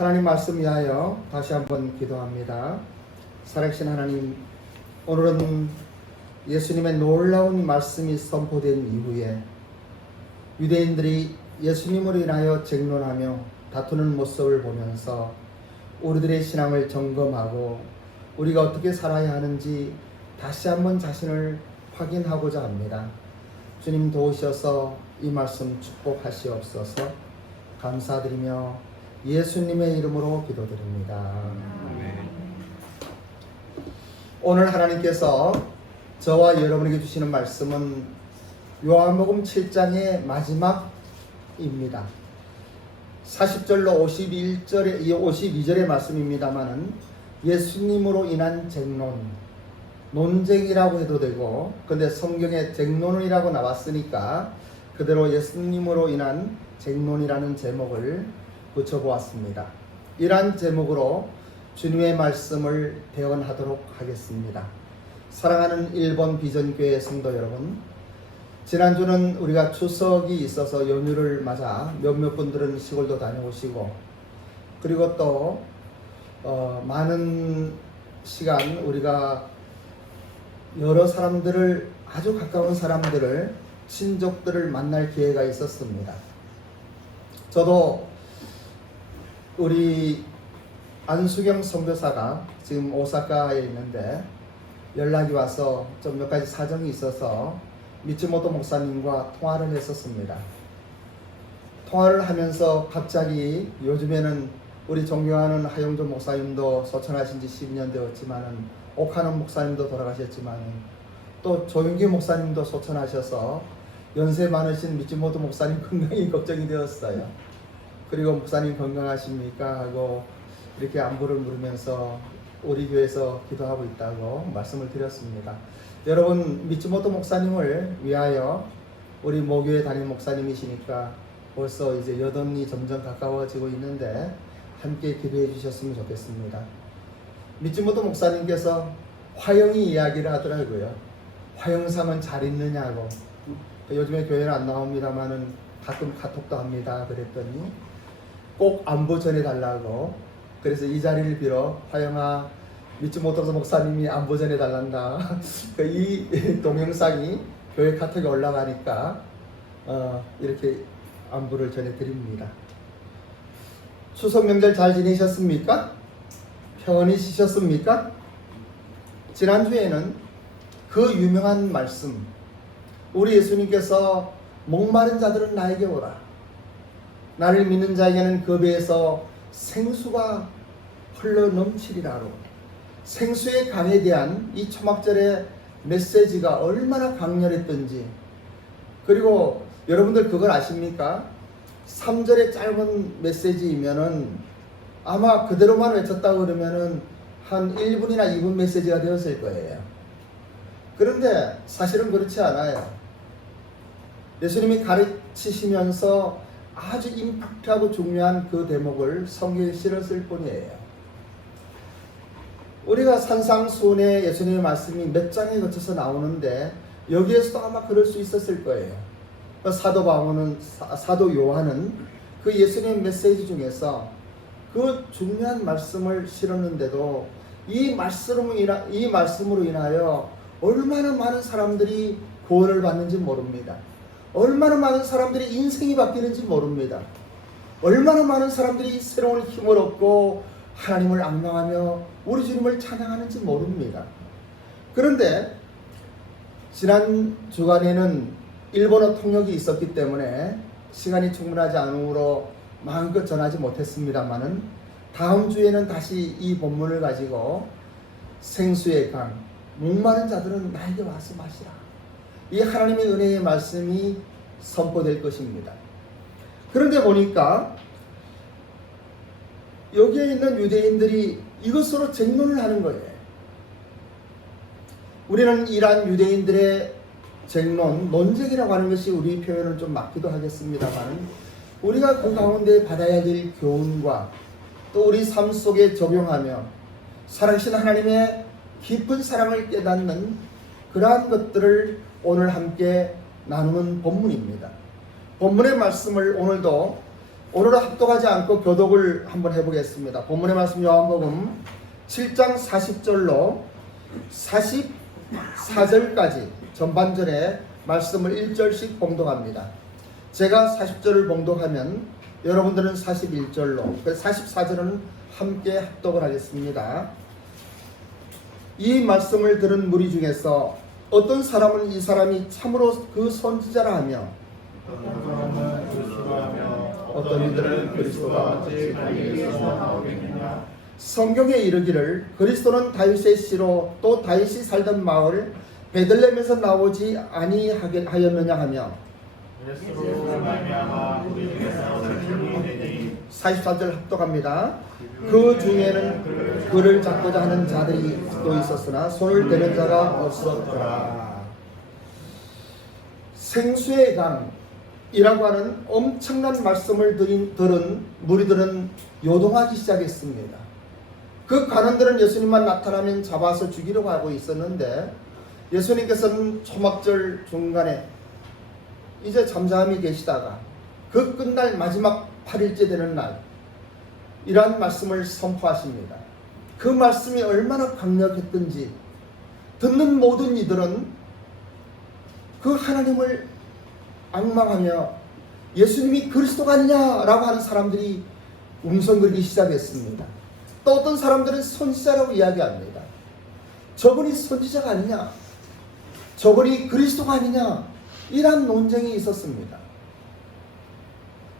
하나님 말씀 위하여 다시 한번 기도합니다. 살아계신 하나님, 오늘은 예수님의 놀라운 말씀이 선포된 이후에 유대인들이 예수님으로 인하여 쟁론하며 다투는 모습을 보면서 우리들의 신앙을 점검하고 우리가 어떻게 살아야 하는지 다시 한번 자신을 확인하고자 합니다. 주님 도우셔서 이 말씀 축복하시옵소서. 감사드리며 예수님의 이름으로 기도드립니다. 오늘 하나님께서 저와 여러분에게 주시는 말씀은 요한복음 7장의 마지막입니다. 40절로 52절의 말씀입니다만은 예수님으로 인한 쟁론, 논쟁이라고 해도 되고, 근데 성경에 쟁론이라고 나왔으니까 그대로 예수님으로 인한 쟁론이라는 제목을 붙여보았습니다. 이러한 제목으로 주님의 말씀을 대언하도록 하겠습니다. 사랑하는 일본 비전교회 성도 여러분, 지난주는 우리가 추석이 있어서 연휴를 맞아 몇몇 분들은 시골도 다녀오시고, 그리고 또 많은 시간 우리가 여러 사람들을, 아주 가까운 사람들을, 친족들을 만날 기회가 있었습니다. 저도 우리 안수경 선교사가 지금 오사카에 있는데 연락이 와서 좀 몇 가지 사정이 있어서 미츠모토 목사님과 통화를 했었습니다. 통화를 하면서 갑자기 요즘에는 우리 존경하는 하용조 목사님도 소천하신 지 10년 되었지만은 옥하는 목사님도 돌아가셨지만은 또 조윤기 목사님도 소천하셔서 연세 많으신 미츠모토 목사님 건강이 걱정이 되었어요. 그리고 목사님 건강하십니까? 하고 이렇게 안부를 물으면서 우리 교회에서 기도하고 있다고 말씀을 드렸습니다. 여러분, 미츠모토 목사님을 위하여 우리 모교회 담임 목사님이시니까 벌써 이제 여든이 점점 가까워지고 있는데 함께 기도해 주셨으면 좋겠습니다. 미츠모토 목사님께서 화영이 이야기를 하더라고요. 화영삼은 잘 있느냐고. 요즘에 교회는 안 나옵니다만은 가끔 카톡도 합니다. 그랬더니 꼭 안부 전해달라고. 그래서 이 자리를 빌어 화영아, 미츠모토 목사님이 안부 전해달란다. 이 동영상이 교회 카톡에 올라가니까 이렇게 안부를 전해드립니다. 추석 명절 잘 지내셨습니까? 평안히 쉬셨습니까? 지난주에는 그 유명한 말씀, 우리 예수님께서 목마른 자들은 나에게 오라. 나를 믿는 자에게는 그 배에서 생수가 흘러 넘치리라로. 생수의 강에 대한 이 초막절의 메시지가 얼마나 강렬했던지. 그리고 여러분들 그걸 아십니까? 3절의 짧은 메시지이면은 아마 그대로만 외쳤다고 그러면은 한 1분이나 2분 메시지가 되었을 거예요. 그런데 사실은 그렇지 않아요. 예수님이 가르치시면서 아주 임팩트하고 중요한 그 대목을 성경에 실었을 뿐이에요. 우리가 산상수훈에 예수님의 말씀이 몇 장에 거쳐서 나오는데 여기에서도 아마 그럴 수 있었을 거예요. 사도 요한은 그 예수님의 메시지 중에서 그 중요한 말씀을 실었는데도 이 말씀으로 인하여 얼마나 많은 사람들이 구원을 받는지 모릅니다. 얼마나 많은 사람들이 인생이 바뀌는지 모릅니다. 얼마나 많은 사람들이 새로운 힘을 얻고 하나님을 앙망하며 우리 주님을 찬양하는지 모릅니다. 그런데 지난 주간에는 일본어 통역이 있었기 때문에 시간이 충분하지 않으므로 마음껏 전하지 못했습니다만은 다음 주에는 다시 이 본문을 가지고 생수의 강, 목마른 자들은 나에게 와서 마시라. 이 하나님의 은혜의 말씀이 선포될 것입니다. 그런데 보니까 여기에 있는 유대인들이 이것으로 쟁론을 하는 거예요. 우리는 이러한 유대인들의 쟁론, 논쟁이라고 하는 것이 우리 표현을 좀 맞기도 하겠습니다만 우리가 그 가운데 받아야 될 교훈과 또 우리 삶 속에 적용하며 살아계신 하나님의 깊은 사랑을 깨닫는 그러한 것들을 오늘 함께 나누는 본문입니다. 본문의 말씀을 오늘도 오늘은 합독하지 않고 교독을 한번 해보겠습니다. 본문의 말씀 요한복음 7장 40절로 44절까지 전반절의 말씀을 1절씩 봉독합니다. 제가 40절을 봉독하면 여러분들은 41절로 44절은 함께 합독을 하겠습니다. 이 말씀을 들은 무리 중에서 어떤 사람은 이 사람이 참으로 그 선지자라 하며 어떤 이들은 그리스도가 어찌 갈릴리에서 나오겠느냐. 성경에 이르기를 그리스도는 다윗의 씨로 또 다윗이 살던 마을 베들레헴에서 나오지 아니하였느냐 하며 44절 합독합니다. 그 중에는 그를 잡고자 하는 자들이 또 있었으나 손을 대는 자가 없었더라. 생수의 강이라고 하는 엄청난 말씀을 들은 무리들은 요동하기 시작했습니다. 그 관원들은 예수님만 나타나면 잡아서 죽이려고 하고 있었는데 예수님께서는 초막절 중간에 이제 잠잠히 계시다가 그 끝날 마지막 8일째 되는 날 이러한 말씀을 선포하십니다. 그 말씀이 얼마나 강력했던지 듣는 모든 이들은 그 하나님을 앙망하며 예수님이 그리스도가 아니냐라고 하는 사람들이 웅성거리기 시작했습니다. 또 어떤 사람들은 선지자라고 이야기합니다. 저분이 선지자가 아니냐, 저분이 그리스도가 아니냐, 이러한 논쟁이 있었습니다.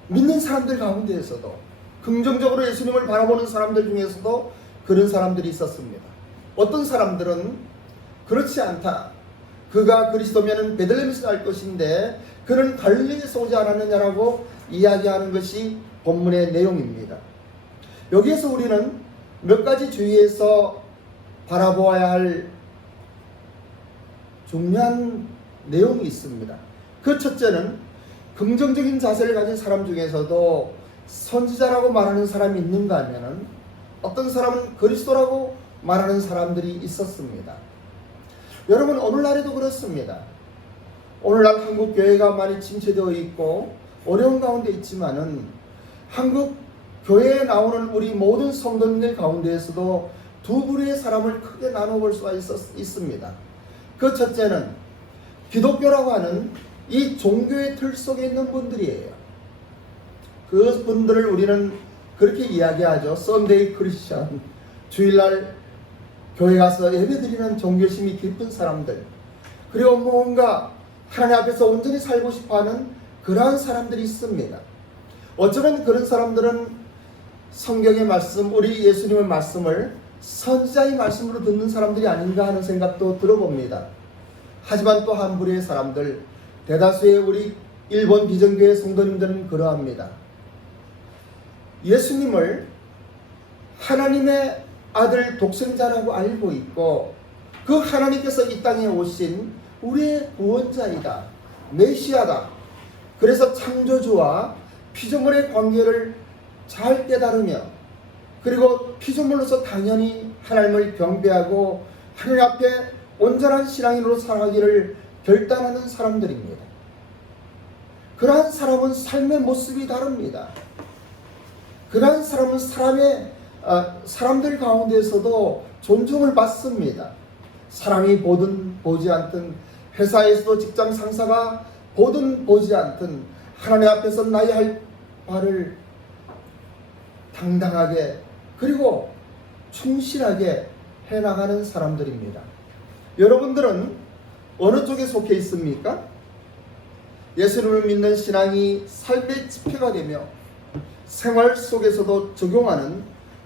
믿는 사람들 가운데에서도 긍정적으로 예수님을 바라보는 사람들 중에서도 그런 사람들이 있었습니다. 어떤 사람들은 그렇지 않다, 그가 그리스도면 베들레헴에서 날 것인데 그는 갈릴리에서 오지 않았느냐라고 이야기하는 것이 본문의 내용입니다. 여기에서 우리는 몇 가지 주의해서 바라보아야 할 중요한 내용이 있습니다. 그 첫째는 긍정적인 자세를 가진 사람 중에서도 선지자라고 말하는 사람이 있는가 하면은 어떤 사람은 그리스도라고 말하는 사람들이 있었습니다. 여러분, 오늘날에도 그렇습니다. 오늘날 한국 교회가 많이 침체되어 있고 어려운 가운데 있지만은 한국 교회에 나오는 우리 모든 성도님들 가운데에서도 두 부류의 사람을 크게 나눠볼 수가 있습니다. 그 첫째는 기독교라고 하는 이 종교의 틀 속에 있는 분들이에요. 그 분들을 우리는 그렇게 이야기하죠. 썬데이 크리스천, 주일날 교회 가서 예배드리는 종교심이 깊은 사람들, 그리고 뭔가 하나님 앞에서 온전히 살고 싶어하는 그러한 사람들이 있습니다. 어쩌면 그런 사람들은 성경의 말씀, 우리 예수님의 말씀을 선지자의 말씀으로 듣는 사람들이 아닌가 하는 생각도 들어봅니다. 하지만 또 한 부류의 사람들, 대다수의 우리 일본 비정교회 성도님들은 그러합니다. 예수님을 하나님의 아들 독생자라고 알고 있고 그 하나님께서 이 땅에 오신 우리의 구원자이다, 메시아다. 그래서 창조주와 피조물의 관계를 잘 깨달으며 그리고 피조물로서 당연히 하나님을 경배하고 하나님 앞에 온전한 신앙인으로 살아가기를 결단하는 사람들입니다. 그러한 사람은 삶의 모습이 다릅니다. 그러한 사람은 사람들 가운데서도 존중을 받습니다. 사람이 보든 보지 않든, 회사에서도 직장 상사가 보든 보지 않든 하나님 앞에서 나의 할 바를 당당하게 그리고 충실하게 해나가는 사람들입니다. 여러분들은 어느 쪽에 속해 있습니까? 예수님을 믿는 신앙이 삶의 지표가 되며 생활 속에서도 적용하는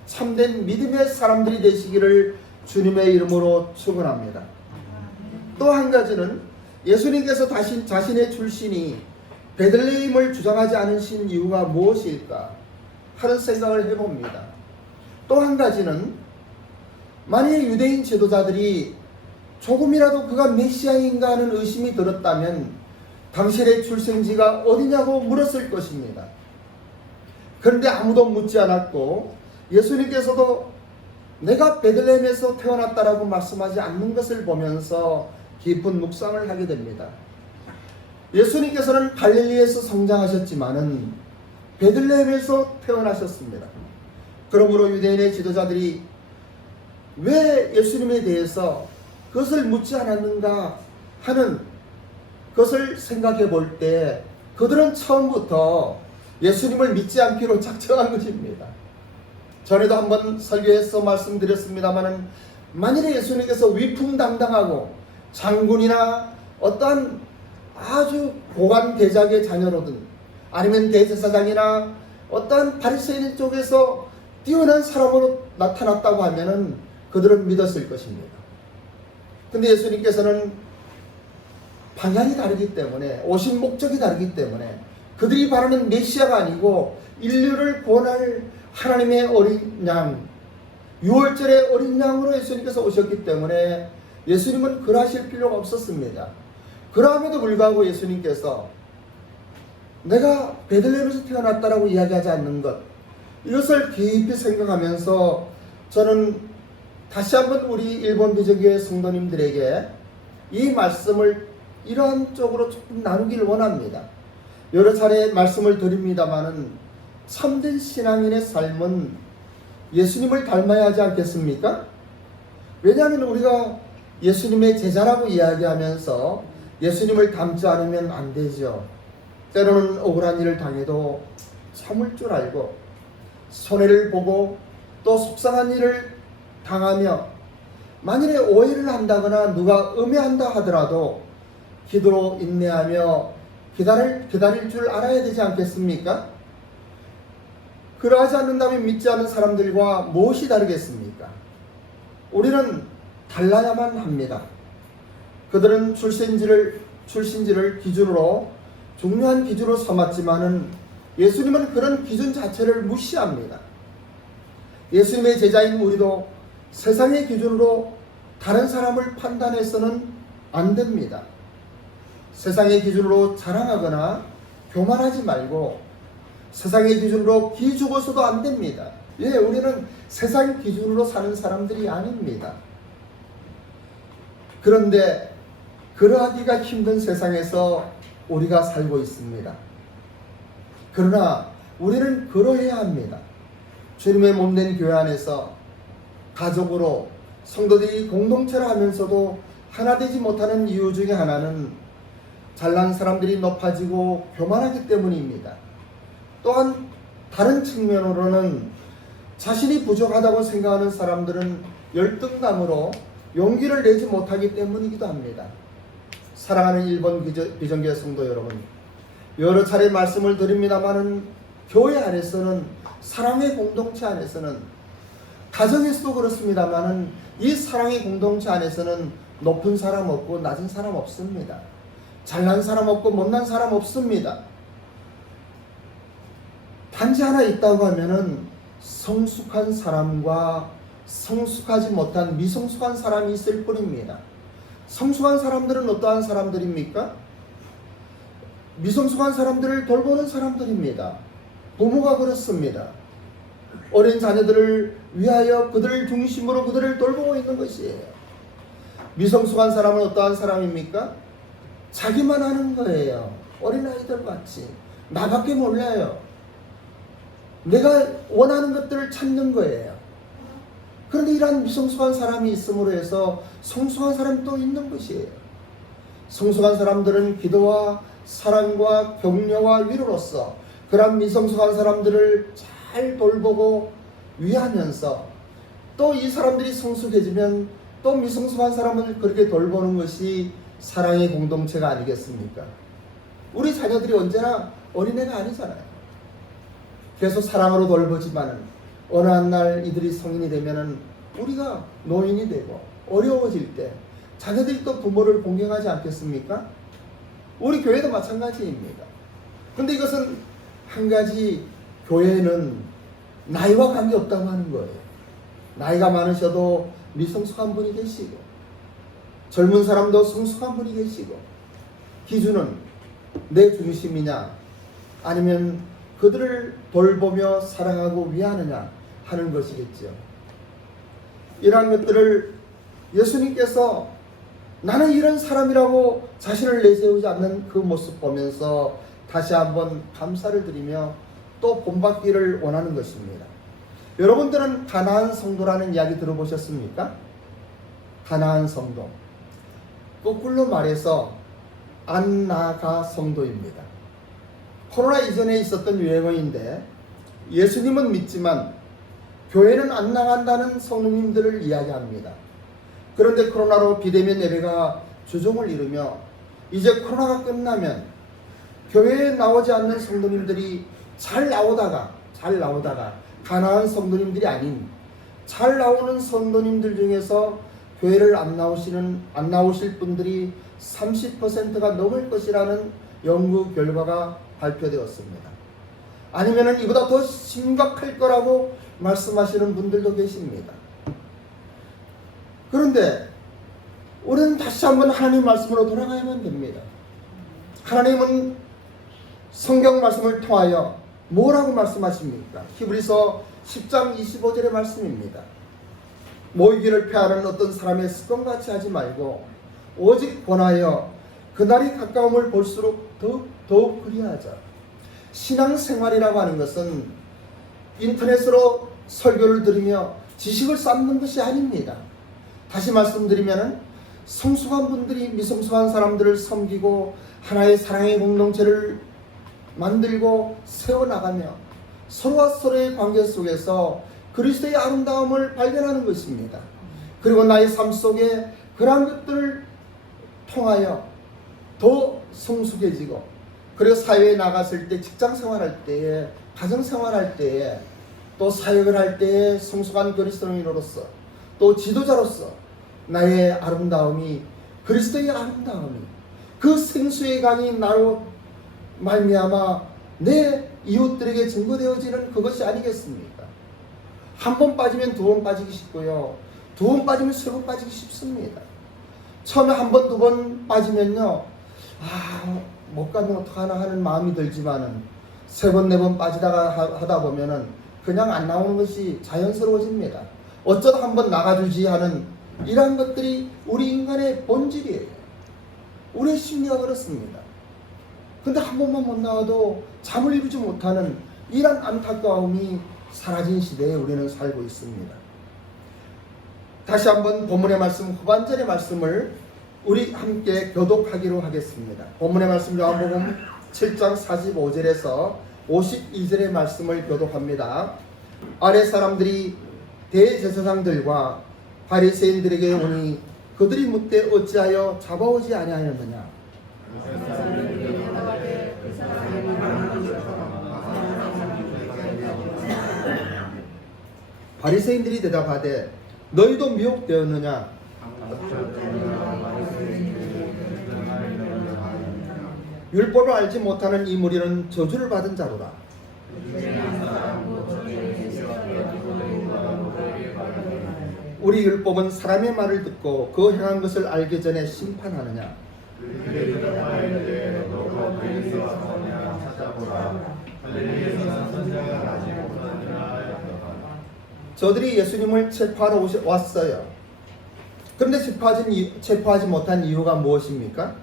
참된 믿음의 사람들이 되시기를 주님의 이름으로 축원합니다. 또 한 가지는 예수님께서 자신의 출신이 베들레헴을 주장하지 않으신 이유가 무엇일까 하는 생각을 해봅니다. 또 한 가지는 만일 유대인 지도자들이 조금이라도 그가 메시아인가 하는 의심이 들었다면 당신의 출생지가 어디냐고 물었을 것입니다. 그런데 아무도 묻지 않았고 예수님께서도 내가 베들레헴에서 태어났다라고 말씀하지 않는 것을 보면서 깊은 묵상을 하게 됩니다. 예수님께서는 갈릴리에서 성장하셨지만은 베들레헴에서 태어나셨습니다. 그러므로 유대인의 지도자들이 왜 예수님에 대해서 그것을 묻지 않았는가 하는 것을 생각해 볼 때 그들은 처음부터 예수님을 믿지 않기로 작정한 것입니다. 전에도 한번 설교에서 말씀드렸습니다마는 만일에 예수님께서 위풍당당하고 장군이나 어떠한 아주 고관 대작의 자녀로든 아니면 대제사장이나 어떠한 바리새인 쪽에서 뛰어난 사람으로 나타났다고 하면은 그들은 믿었을 것입니다. 근데 예수님께서는 방향이 다르기 때문에, 오신 목적이 다르기 때문에 그들이 바라는 메시아가 아니고 인류를 구원할 하나님의 어린 양, 6월절의 어린 양으로 예수님께서 오셨기 때문에 예수님은 그러하실 필요가 없었습니다. 그럼에도 불구하고 예수님께서 내가 베들레헴에서 태어났다라고 이야기하지 않는 것, 이것을 깊이 생각하면서 저는 다시 한번 우리 일본 비전교회 성도님들에게 이 말씀을 이러한 쪽으로 조금 나누기를 원합니다. 여러 차례 말씀을 드립니다마는 참된 신앙인의 삶은 예수님을 닮아야 하지 않겠습니까? 왜냐하면 우리가 예수님의 제자라고 이야기하면서 예수님을 닮지 않으면 안 되죠. 때로는 억울한 일을 당해도 참을 줄 알고 손해를 보고 또 속상한 일을 당하며 만일에 오해를 한다거나 누가 음해한다 하더라도 기도로 인내하며 기다릴 줄 알아야 되지 않겠습니까? 그러하지 않는다면 믿지 않는 사람들과 무엇이 다르겠습니까? 우리는 달라야만 합니다. 그들은 출신지를 기준으로 중요한 기준으로 삼았지만은 예수님은 그런 기준 자체를 무시합니다. 예수님의 제자인 우리도 세상의 기준으로 다른 사람을 판단해서는 안 됩니다. 세상의 기준으로 자랑하거나 교만하지 말고 세상의 기준으로 기죽어서도 안 됩니다. 우리는 세상 기준으로 사는 사람들이 아닙니다. 그런데 그러하기가 힘든 세상에서 우리가 살고 있습니다. 그러나 우리는 그러해야 합니다. 주님의 몸된 교회 안에서 가족으로 성도들이 공동체를 하면서도 하나 되지 못하는 이유 중에 하나는 잘난 사람들이 높아지고 교만하기 때문입니다. 또한 다른 측면으로는 자신이 부족하다고 생각하는 사람들은 열등감으로 용기를 내지 못하기 때문이기도 합니다. 사랑하는 일본 비전교회 성도 여러분, 여러 차례 말씀을 드립니다마는 교회 안에서는, 사랑의 공동체 안에서는, 가정에서도 그렇습니다마는 이 사랑의 공동체 안에서는 높은 사람 없고 낮은 사람 없습니다. 잘난 사람 없고 못난 사람 없습니다. 단지 하나 있다고 하면은 성숙한 사람과 성숙하지 못한 미성숙한 사람이 있을 뿐입니다. 성숙한 사람들은 어떠한 사람들입니까? 미성숙한 사람들을 돌보는 사람들입니다. 부모가 그렇습니다. 어린 자녀들을 위하여 그들을 중심으로 그들을 돌보고 있는 것이에요. 미성숙한 사람은 어떠한 사람입니까? 자기만 하는 거예요. 어린아이들 같이. 나밖에 몰라요. 내가 원하는 것들을 찾는 거예요. 그런데 이러한 미성숙한 사람이 있음으로 해서 성숙한 사람이 또 있는 것이에요. 성숙한 사람들은 기도와 사랑과 격려와 위로로서 그런 미성숙한 사람들을 잘 돌보고 위하면서 또 이 사람들이 성숙해지면 또 미성숙한 사람을 그렇게 돌보는 것이 사랑의 공동체가 아니겠습니까? 우리 자녀들이 언제나 어린애가 아니잖아요. 계속 사랑으로 돌보지만은 어느 한 날 이들이 성인이 되면은 우리가 노인이 되고 어려워질 때 자녀들이 또 부모를 공경하지 않겠습니까? 우리 교회도 마찬가지입니다. 근데 이것은 한 가지, 교회는 나이와 관계없다고 하는 거예요. 나이가 많으셔도 미성숙한 분이 계시고 젊은 사람도 성숙한 분이 계시고, 기준은 내 중심이냐 아니면 그들을 돌보며 사랑하고 위하느냐 하는 것이겠죠. 이러한 것들을 예수님께서 나는 이런 사람이라고 자신을 내세우지 않는 그 모습 보면서 다시 한번 감사를 드리며 또 본받기를 원하는 것입니다. 여러분들은 가나안 성도라는 이야기 들어보셨습니까? 가나안 성도. 거꾸로 말해서 안 나가 성도입니다. 코로나 이전에 있었던 유행어인데 예수님은 믿지만 교회는 안 나간다는 성도님들을 이야기합니다. 그런데 코로나로 비대면 예배가 주종을 이루며 이제 코로나가 끝나면 교회에 나오지 않는 성도님들이 잘 나오다가 가나안 성도님들이 아닌 잘 나오는 성도님들 중에서 교회를 안 나오실 분들이 30%가 넘을 것이라는 연구 결과가 발표되었습니다. 아니면은 이보다 더 심각할 거라고 말씀하시는 분들도 계십니다. 그런데 우리는 다시 한번 하나님 말씀으로 돌아가야만 됩니다. 하나님은 성경 말씀을 통하여 뭐라고 말씀하십니까? 히브리서 10장 25절의 말씀입니다. 모이기를 패하는 어떤 사람의 습관같이 하지 말고 오직 권하여 그날이 가까움을 볼수록 더욱 그리하자. 신앙생활이라고 하는 것은 인터넷으로 설교를 들으며 지식을 쌓는 것이 아닙니다. 다시 말씀드리면 성숙한 분들이 미성숙한 사람들을 섬기고 하나의 사랑의 공동체를 만들고 세워나가며 서로와 서로의 관계 속에서 그리스도의 아름다움을 발견하는 것입니다. 그리고 나의 삶 속에 그러한 것들을 통하여 더 성숙해지고 그리고 사회에 나갔을 때 직장생활할 때에 가정생활할 때에 또 사역을 할 때에 성숙한 그리스도인으로서 또 지도자로서 나의 아름다움이 그리스도의 아름다움이 그 생수의 강이 나로 말미암아 내 이웃들에게 증거되어지는 그것이 아니겠습니까? 한 번 빠지면 두 번 빠지기 쉽고요. 두 번 빠지면 세 번 빠지기 쉽습니다. 처음에 한 번, 두 번 빠지면요. 못 가면 어떡하나 하는 마음이 들지만은 세 번, 네 번 빠지다가 하다 보면은 그냥 안 나오는 것이 자연스러워집니다. 어쩌다 한 번 나가주지 하는 이러한 것들이 우리 인간의 본질이에요. 우리의 심리가 그렇습니다. 근데 한 번만 못 나와도 잠을 이루지 못하는 이런 안타까움이 사라진 시대에 우리는 살고 있습니다. 다시 한번 본문의 말씀 후반절의 말씀을 우리 함께 교독하기로 하겠습니다. 본문의 말씀 요한복음 7장 45절에서 52절의 말씀을 교독합니다. 아랫 사람들이 대제사장들과 바리새인들에게 오니 그들이 묻되 어찌하여 잡아오지 아니하였느냐. 바리새인들이 대답하되 너희도 미혹되었느냐. 율법을 알지 못하는 이 무리는 저주를 받은 자로다. 우리 율법은 사람의 말을 듣고 그 행한 것을 알기 전에 심판하느냐. 저들이 예수님을 체포하러 왔어요. 그런데 체포하지 못한 이유가 무엇입니까?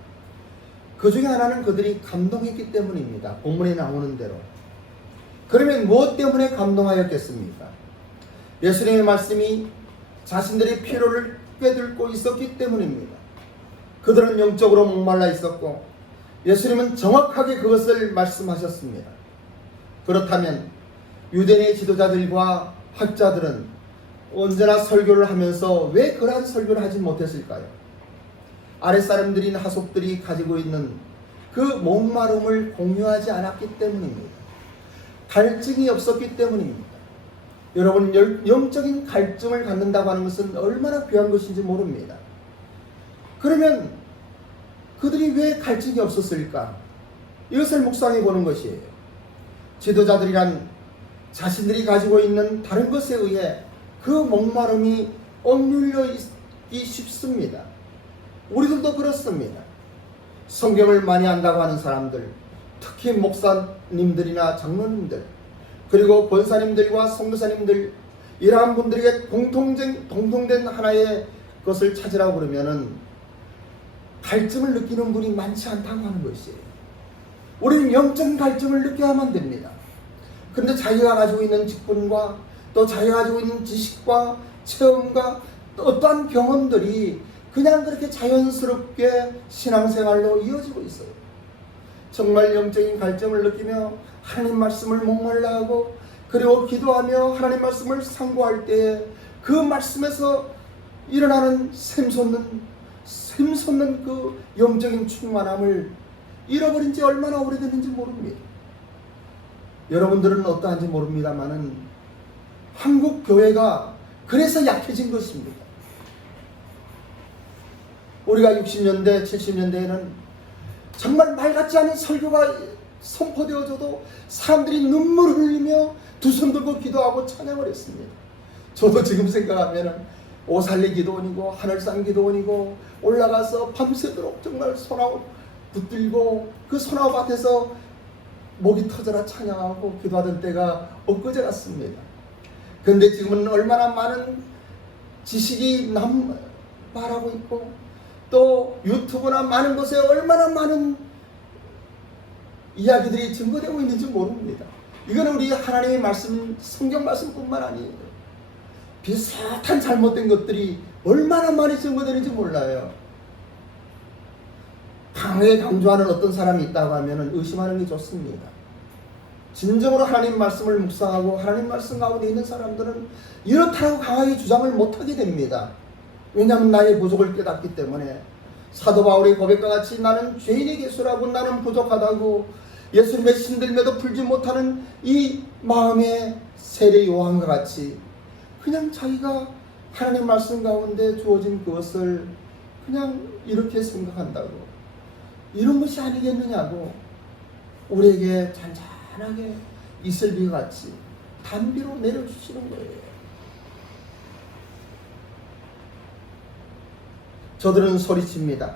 그 중에 하나는 그들이 감동했기 때문입니다. 본문에 나오는 대로. 그러면 무엇 때문에 감동하였겠습니까? 예수님의 말씀이 자신들의 필요를 꿰뚫고 있었기 때문입니다. 그들은 영적으로 목말라 있었고 예수님은 정확하게 그것을 말씀하셨습니다. 그렇다면 유대인의 지도자들과 학자들은 언제나 설교를 하면서 왜 그러한 설교를 하지 못했을까요? 아랫사람들인 하속들이 가지고 있는 그 목마름을 공유하지 않았기 때문입니다. 갈증이 없었기 때문입니다. 여러분, 영적인 갈증을 갖는다고 하는 것은 얼마나 귀한 것인지 모릅니다. 그러면 그들이 왜 갈증이 없었을까? 이것을 묵상해 보는 것이에요. 지도자들이란 자신들이 가지고 있는 다른 것에 의해 그 목마름이 억눌려 있기 쉽습니다. 우리들도 그렇습니다. 성경을 많이 안다고 하는 사람들, 특히 목사님들이나 장로님들, 그리고 권사님들과 성교사님들, 이러한 분들에게 공통된 하나의 것을 찾으라고 그러면은 갈증을 느끼는 분이 많지 않다고 하는 것이에요. 우리는 영적 갈증을 느껴야만 됩니다. 그런데 자기가 가지고 있는 직분과 또 자기가 가지고 있는 지식과 체험과 또 어떠한 경험들이 그냥 그렇게 자연스럽게 신앙생활로 이어지고 있어요. 정말 영적인 갈증을 느끼며 하나님 말씀을 목말라 하고 그리고 기도하며 하나님 말씀을 상고할 때에 그 말씀에서 일어나는 샘솟는 그 영적인 충만함을 잃어버린 지 얼마나 오래됐는지 모릅니다. 여러분들은 어떠한지 모릅니다만은 한국 교회가 그래서 약해진 것입니다. 우리가 60년대, 70년대에는 정말 말 같지 않은 설교가 선포되어져도 사람들이 눈물을 흘리며 두 손 들고 기도하고 찬양을 했습니다. 저도 지금 생각하면 오살리 기도원이고 하늘산 기도원이고 올라가서 밤새도록 정말 소나무 붙들고 그 소나무 밭에서 목이 터져라 찬양하고 기도하던 때가 엊그제 같습니다. 그런데 지금은 얼마나 많은 지식이 말하고 있고 또 유튜브나 많은 곳에 얼마나 많은 이야기들이 증거되고 있는지 모릅니다. 이거는 우리 하나님의 말씀, 성경 말씀뿐만 아니에요. 비슷한 잘못된 것들이 얼마나 많이 증거되는지 몰라요. 강하게 강조하는 어떤 사람이 있다고 하면 의심하는 게 좋습니다. 진정으로 하나님 말씀을 묵상하고 하나님 말씀 가운데 있는 사람들은 이렇다고 강하게 주장을 못하게 됩니다. 왜냐하면 나의 부족을 깨닫기 때문에. 사도 바울의 고백과 같이 나는 죄인의 개수라고 나는 부족하다고 예수님의 신들매도 풀지 못하는 이 마음의 세례 요한과 같이 그냥 자기가 하나님 말씀 가운데 주어진 그것을 그냥 이렇게 생각한다고 이런 것이 아니겠느냐고 우리에게 잔잔하게 이슬비와 같이 단비로 내려주시는 거예요. 저들은 소리칩니다.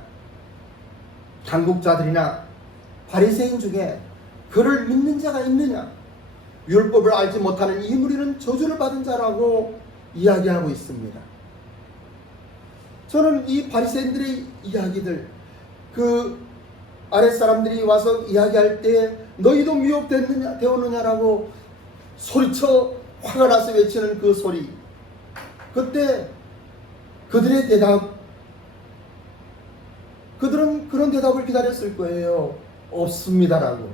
당국자들이나 바리새인 중에 그를 믿는 자가 있느냐? 율법을 알지 못하는 이 무리는 저주를 받은 자라고 이야기하고 있습니다. 저는 이 바리새인들의 이야기들, 그 아랫사람들이 와서 이야기할 때 너희도 미혹되었느냐라고 소리쳐 화가 나서 외치는 그 소리, 그때 그들의 대답, 그들은 그런 대답을 기다렸을 거예요. 없습니다라고.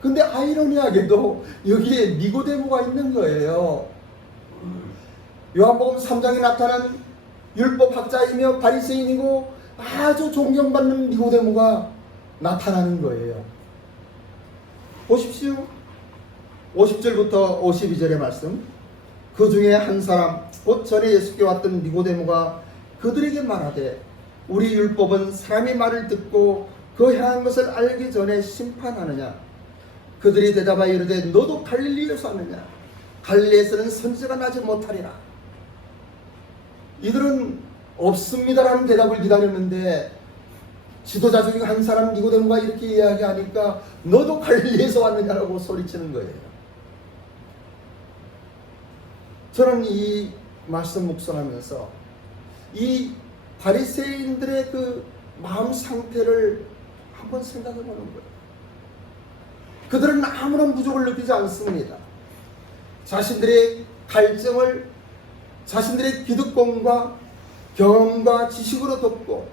근데 아이러니하게도 여기에 니고데모가 있는 거예요. 요한복음 3장에 나타난 율법학자이며 바리새인이고 아주 존경받는 니고데모가 나타나는 거예요. 보십시오. 50절부터 52절의 말씀. 그 중에 한 사람 곧 전에 예수께 왔던 니고데모가 그들에게 말하되 우리 율법은 사람의 말을 듣고 그 향한 것을 알기 전에 심판하느냐? 그들이 대답하여 이르되 너도 갈릴리에서 왔느냐? 갈릴리에서는 선지자가 나지 못하리라. 이들은 없습니다라는 대답을 기다렸는데 지도자 중에 한 사람 니고데모가 이렇게 이야기하니까 너도 갈릴리에서 왔느냐라고 소리치는 거예요. 저는 이 말씀 묵상하면서 이 바리새인들의 그 마음 상태를 한번 생각해 보는 거예요. 그들은 아무런 부족을 느끼지 않습니다. 자신들의 갈증을 자신들의 기득권과 경험과 지식으로 덮고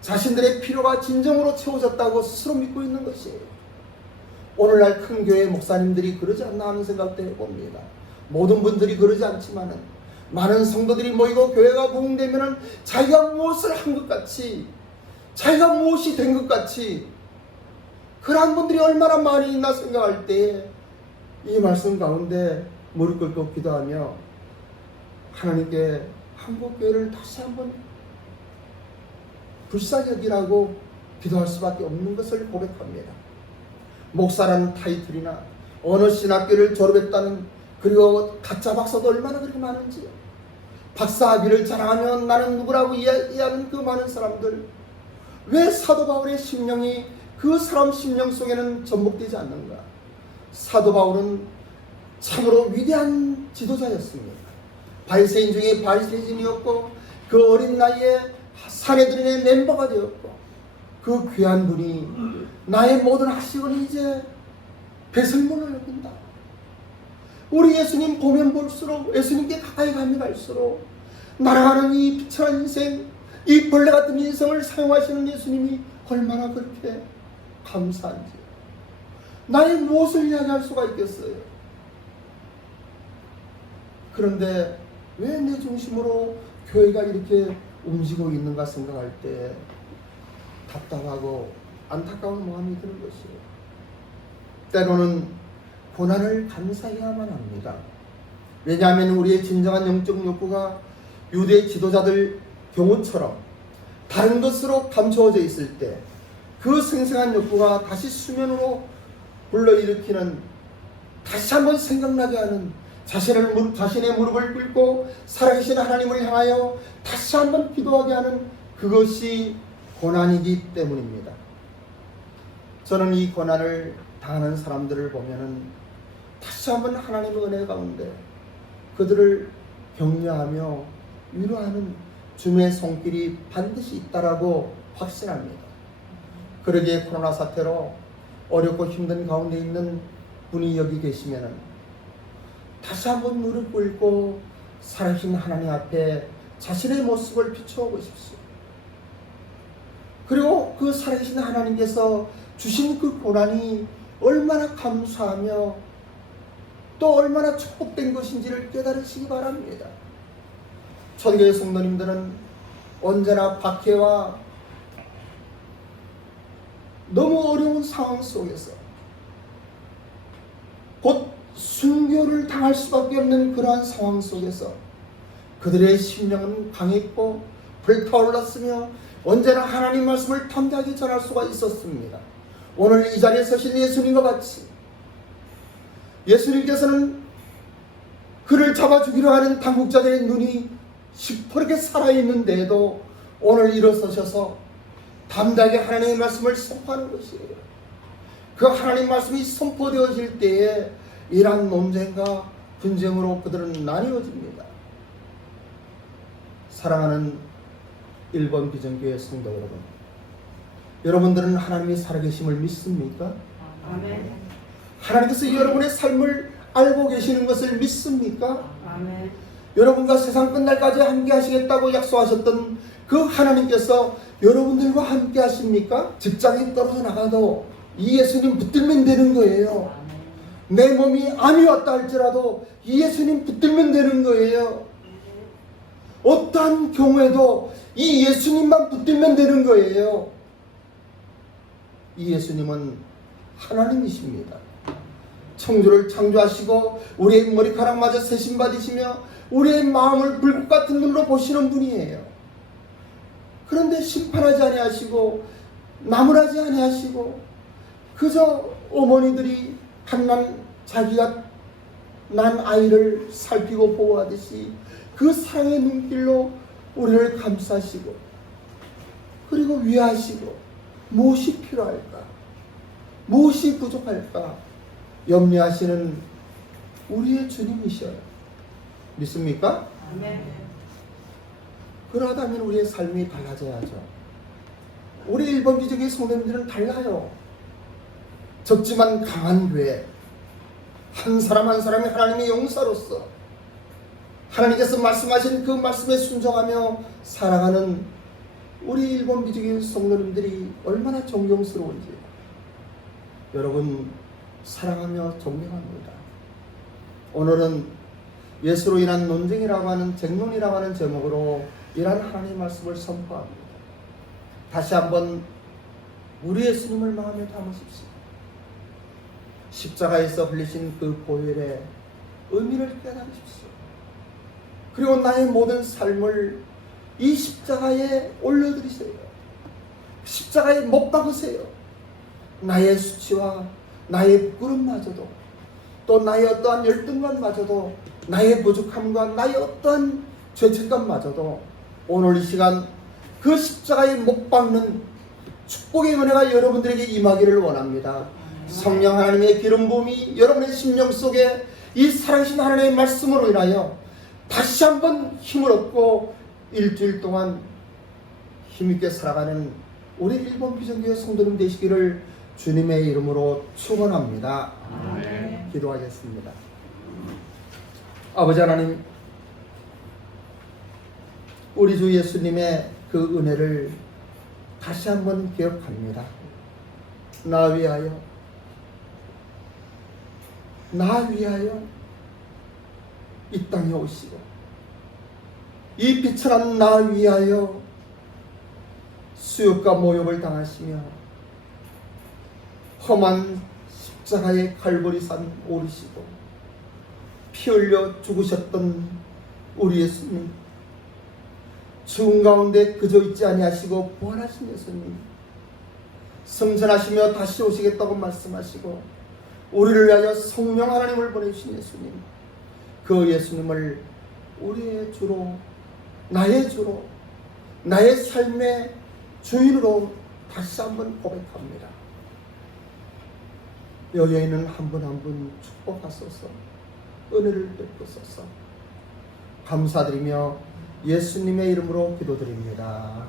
자신들의 필요가 진정으로 채워졌다고 스스로 믿고 있는 것이에요. 오늘날 큰 교회 목사님들이 그러지 않나 하는 생각도 해봅니다. 모든 분들이 그러지 않지만은 많은 성도들이 모이고 교회가 부흥되면은 자기가 무엇을 한 것 같이 자기가 무엇이 된 것 같이 그러한 분들이 얼마나 많이 있나 생각할 때 이 말씀 가운데 무릎 꿇고 기도하며 하나님께 한국교회를 다시 한번 불쌍히 여기라고 기도할 수밖에 없는 것을 고백합니다. 목사라는 타이틀이나 어느 신학교를 졸업했다는 그리고 가짜 박사도 얼마나 그렇게 많은지요. 박사 학위를 자랑하며 나는 누구라고 이야기하는 그 많은 사람들, 왜 사도 바울의 심령이 그 사람 심령 속에는 전복되지 않는가? 사도 바울은 참으로 위대한 지도자였습니다. 바리새인 중에 바리새인이었고 그 어린 나이에 사내들인의 멤버가 되었고 그 귀한 분이 나의 모든 학식은 이제 배설물을 여긴다. 우리 예수님 보면 볼수록, 예수님께 가까이 가면 갈수록 날아가는 이 비천한 인생, 이 벌레 같은 인생을 사용하시는 예수님이 얼마나 그렇게 감사한지, 나의 무엇을 이야기할 수가 있겠어요. 그런데 왜 내 중심으로 교회가 이렇게 움직이고 있는가 생각할 때 답답하고 안타까운 마음이 드는 것이에요. 때로는 고난을 감사해야만 합니다. 왜냐하면 우리의 진정한 영적 욕구가 유대 지도자들 경우처럼 다른 것으로 감추어져 있을 때 그 생생한 욕구가 다시 수면으로 불러일으키는, 다시 한번 생각나게 하는, 자신의 무릎을 꿇고 살아계신 하나님을 향하여 다시 한번 기도하게 하는 그것이 고난이기 때문입니다. 저는 이 고난을 당하는 사람들을 보면은 다시 한번 하나님의 은혜 가운데 그들을 격려하며 위로하는 주님의 손길이 반드시 있다라고 확신합니다. 그러기에 코로나 사태로 어렵고 힘든 가운데 있는 분이 여기 계시면은 다시 한번 무릎 꿇고 살아계신 하나님 앞에 자신의 모습을 비추어 보십시오. 그리고 그 살아계신 하나님께서 주신 그 고난이 얼마나 감사하며 또 얼마나 축복된 것인지를 깨달으시기 바랍니다. 초대교회 성도님들은 언제나 박해와 너무 어려운 상황 속에서 곧 순교를 당할 수밖에 없는 그러한 상황 속에서 그들의 심령은 강했고 불타올랐으며 언제나 하나님 말씀을 담대하게 전할 수가 있었습니다. 오늘 이 자리에 서신 예수님과 같이 예수님께서는 그를 잡아 죽이려 하는 당국자들의 눈이 시퍼렇게 살아있는데도 오늘 일어서셔서 담대하게 하나님의 말씀을 선포하는 것이에요. 그 하나님 말씀이 선포되어질 때에 이러한 논쟁과 분쟁으로 그들은 나뉘어집니다. 사랑하는 1번 비전교회 성도 여러분, 여러분들은 하나님이 살아계심을 믿습니까? 아멘. 하나님께서 여러분의 삶을 알고 계시는 것을 믿습니까? 아멘. 여러분과 세상 끝날까지 함께 하시겠다고 약속하셨던 그 하나님께서 여러분들과 함께 하십니까? 직장에 떨어져 나가도 이 예수님 붙들면 되는 거예요. 내 몸이 암이 왔다 할지라도 이 예수님 붙들면 되는 거예요. 어떠한 경우에도 이 예수님만 붙들면 되는 거예요. 이 예수님은 하나님이십니다. 청주를 창조하시고 우리의 머리카락마저 세심받으시며 우리의 마음을 불꽃 같은 눈으로 보시는 분이에요. 그런데 심판하지 아니하시고 나무라지 아니하시고 그저 어머니들이 자기가 난 아이를 살피고 보호하듯이 그 사랑의 눈길로 우리를 감싸시고 그리고 위하시고 무엇이 필요할까, 무엇이 부족할까 염려하시는 우리의 주님이셔요. 믿습니까? 아멘. 그러다면 우리의 삶이 달라져야죠. 우리 1번 비전교회 성도님들은 달라요. 적지만 강한 교회, 한 사람 한 사람이 하나님의 용사로서 하나님께서 말씀하신 그 말씀에 순종하며 살아가는 우리 1번 비전교회 성도님들이 얼마나 존경스러운지 여러분 사랑하며 존경합니다. 오늘은 예수로 인한 논쟁이라고 하는 쟁론이라고 하는 제목으로 이러한 하나님의 말씀을 선포합니다. 다시 한번 우리 예수님을 마음에 담으십시오. 십자가에서 흘리신 그 보혈의 의미를 깨달으십시오. 그리고 나의 모든 삶을 이 십자가에 올려드리세요. 십자가에 못 박으세요. 나의 수치와 나의 부끄럼마저도 또 나의 어떠한 열등감마저도 나의 부족함과 나의 어떠한 죄책감마저도 오늘 이 시간 그 십자가에 못 박는 축복의 은혜가 여러분들에게 임하기를 원합니다. 성령 하나님의 기름 부음이 여러분의 심령 속에 이 살아계신 하나님의 말씀으로 인하여 다시 한번 힘을 얻고 일주일 동안 힘있게 살아가는 우리 1번 비전교회 성도님 되시기를 주님의 이름으로 축원합니다. 아멘. 기도하겠습니다. 아버지 하나님, 우리 주 예수님의 그 은혜를 다시 한번 기억합니다. 나 위하여 이 땅에 오시고 이 비천한 나 위하여 수욕과 모욕을 당하시며 험한 십자가의 갈보리산 오르시고 피 흘려 죽으셨던 우리 예수님, 죽음 가운데 그저 있지 아니하시고 부활하신 예수님, 승천하시며 다시 오시겠다고 말씀하시고 우리를 위하여 성령 하나님을 보내주신 예수님, 그 예수님을 우리의 주로, 나의 주로, 나의 삶의 주인으로 다시 한번 고백합니다. 여기에 있는 한 분 한 분 축복하소서, 은혜를 베푸소서. 감사드리며 예수님의 이름으로 기도드립니다.